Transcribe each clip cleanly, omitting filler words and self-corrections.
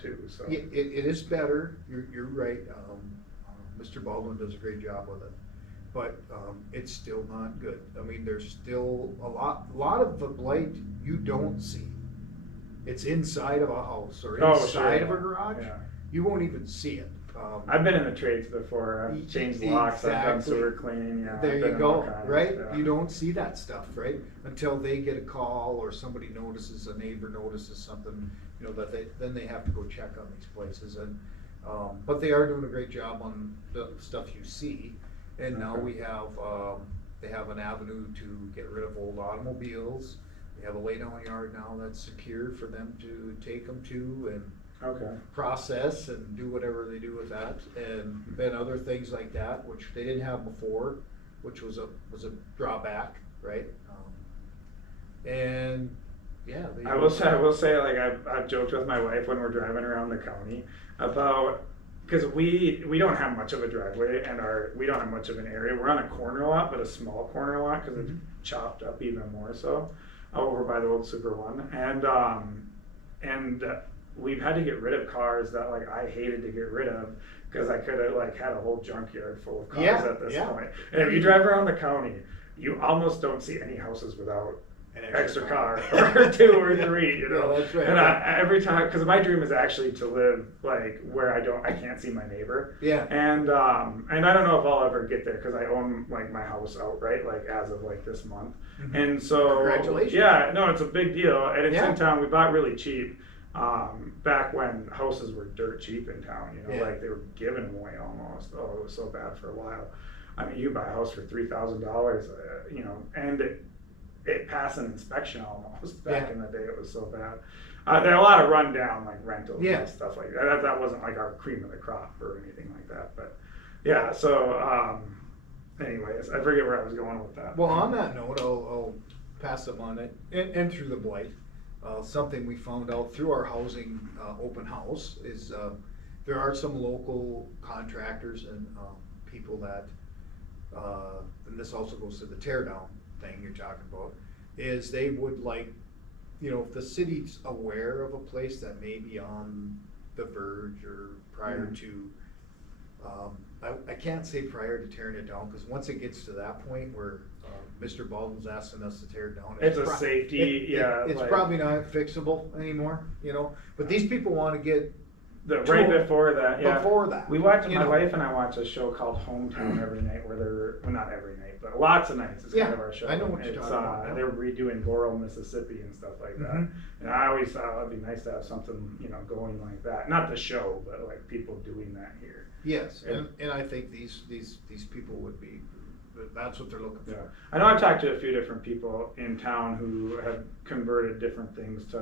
too. So It is better, you're right, Mr. Baldwin does a great job with it, but, it's still not good. I mean, there's still a lot of the blight you don't see. It's inside of a house or Oh, inside sure, of a garage, yeah. you won't even see it. I've been in the trades before. I've changed locks. I've done Exactly. sewer cleaning. Yeah, There I've been you in all go, kinds, right? yeah. You don't see that stuff, right? Until they get a call or somebody notices, a neighbor notices something, you know, then they have to go check on these places and, but they are doing a great job on the stuff you see. And now Okay. we have, they have an avenue to get rid of old automobiles. We have a laydown yard now that's secure for them to take them to and Okay. process and do whatever they do with that, and other things like that, which they didn't have before, which was a drawback, right? And yeah, I will say, like I've joked with my wife when we're driving around the county about, because we don't have much of a driveway and we don't have much of an area. We're on a corner lot, but a small corner lot because it's chopped up even more so over by the old Super One, and we've had to get rid of cars that like I hated to get rid of because I could have like had a whole junkyard full of cars at this point. And if you drive around the county, you almost don't see any houses without an extra car or two or three, you know. Yeah, that's right. And every time, because my dream is actually to live like where I can't see my neighbor. Yeah. And I don't know if I'll ever get there because I own like my house outright, like as of like this month. Mhm. And so Congratulations. yeah, no, it's a big deal, and it's Yeah. in town. We bought really cheap. Back when houses were dirt cheap in town, you know, Yeah. like they were given away almost. Oh, it was so bad for a while. I mean, you buy a house for $3,000, you know, and it passed an inspection almost. Back in the day, it was so bad. There are a lot of rundown like rentals and stuff like that. That wasn't like our cream of the crop or anything like that. But yeah, so anyways, I forget where I was going with that. Well, on that note, I'll pass them on it, and through the blight. Something we found out through our housing open house is there are some local contractors and people that, and this also goes to the tear down thing you're talking about, is they would like, you know, if the city's aware of a place that may be on the verge or prior to, I can't say prior to tearing it down, because once it gets to that point where Mr. Baldwin's asking us to tear it down, it's a safety, it's like, probably not fixable anymore, you know, but these people want to get right before that, yeah. Before that, We watch, you my know. wife and I watch a show called Hometown every night where they're, well, not every night, but lots of nights. It's kind of our show. I know what you're It's, talking about now. They're redoing Laurel, Mississippi and stuff like that. Mhm. And I always thought it'd be nice to have something, you know, going like that. Not the show, but like people doing that here. Yes, Yeah. and I think these people would be, that's what they're looking for. Yeah, I know I've talked to a few different people in town who have converted different things to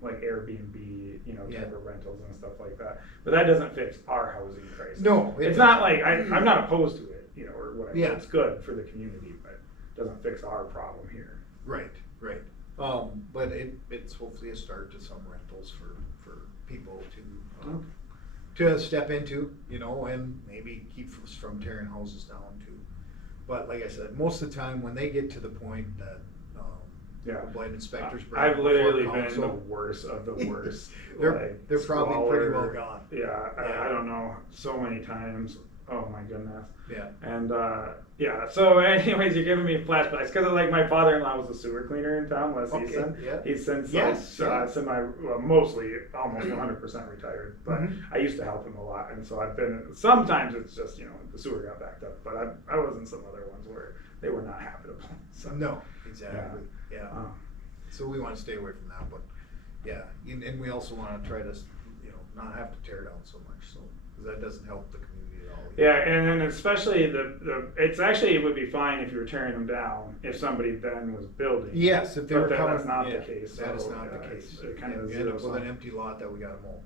like Airbnb, you know, type of rentals and stuff like that. But that doesn't fix our housing crisis. No, it's not like I'm not opposed to it, you know, or whatever. Yeah. It's good for the community, but it doesn't fix our problem here. Right. But it's hopefully a start to some rentals for people to step into, you know, and maybe keep us from tearing houses down too. But like I said, most of the time when they get to the point that the blight inspectors bring I've them literally before been council, the worst of the worst. they're probably pretty well squalor. gone. Yeah, I don't know, so many times. Oh my goodness. Yeah. And so anyways, you're giving me flashbacks because like my father-in-law was a sewer cleaner in town, Wes Easton. Yeah. He's since mostly almost 100% retired, but I used to help him a lot, and so I've been. Sometimes it's just, you know, the sewer got backed up, but I was in some other ones where they were not habitable. So No, exactly. Yeah. So we want to stay away from that, but yeah, and we also want to try to, you know, not have to tear down so much, so because that doesn't help the community at all. Yeah, and then especially it would be fine if you were tearing them down if somebody then was building. Yes, if they were coming. That's not the case. That is so, not the case. It kind of end up with an empty lot that we got to mow.